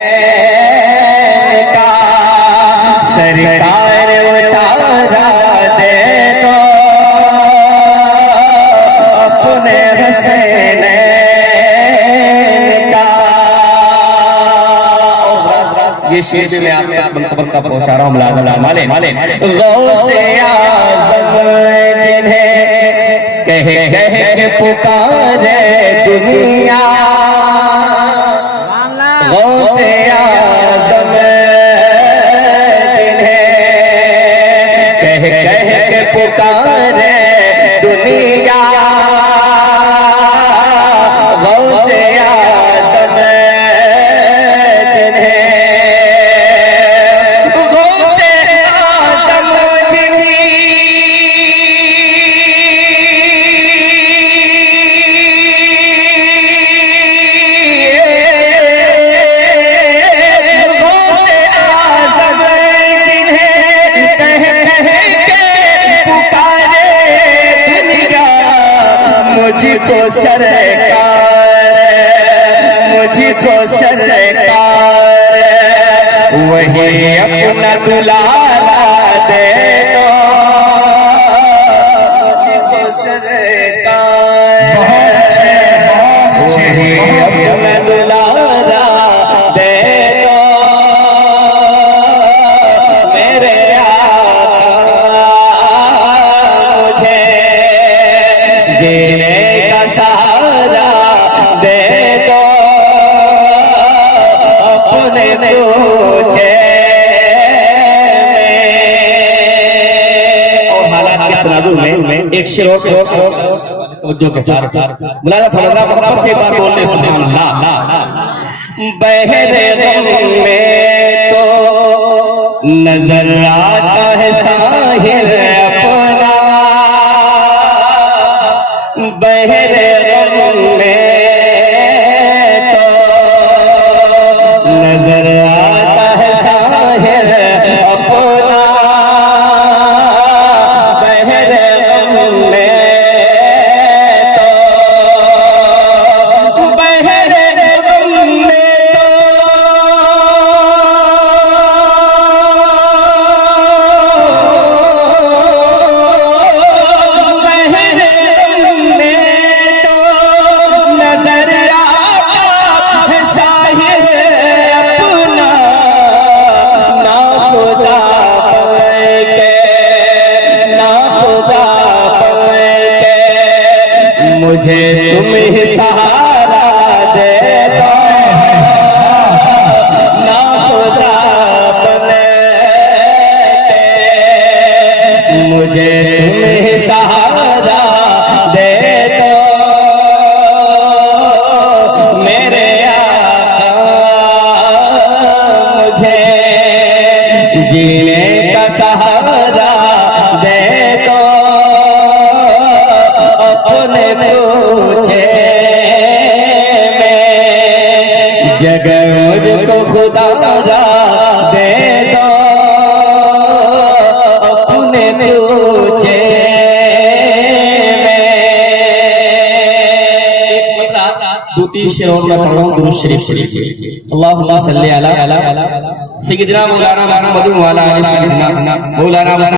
का सरकार उतारा दे तो अपने हुसैन का। ये शेर में आपने मुकम्मल का पहुंचा रहा हूँ। माले गौसे आज़म जिन्हें कह कह पुकारे दुनिया, गौसे आज़म जिन्हें कह कह के पुकारे दुनिया, गौसे आज़म जिन्हें गौसे आज़म मुझको सरकार वही अपना दुलारा दे दो, मुझको सरकार वही अपना दुलारा दे दो, मेरे आका मुझे जीने का सहारा दे दो, अपने पूछे और हालात के तनाजुर में एक शेर जो के साथ मुलाज़ा फरमाना मोहब्बत से एक बार बोलने सुभान अल्लाह। बहरे गम में तो नजर आता है साहिर अपना, बहरे गम में तो नजर आता है साहिर अपना, बहरे गम में तो बहरे गम में तो बहरे गम में तो नजर आता है साहिर अपना, ना खुदा के ना खुदा के मुझे तुम ही सहारा दे दो, ना खुदा के मुझे तुम ही सहारा दे दो, मेरे आका मुझे जीने का सहारा दे दो, अपने पूछे में जगह मुझको खुदा दे दो, अपने पूछे में। दूती शेरों में पढ़ रहा हूँ दुरूद शरीफ। अल्लाहुम्मा सल्ली अला सय्यिदिना मौलाना मुहम्मद व अला आलि सय्यिदिना मौलाना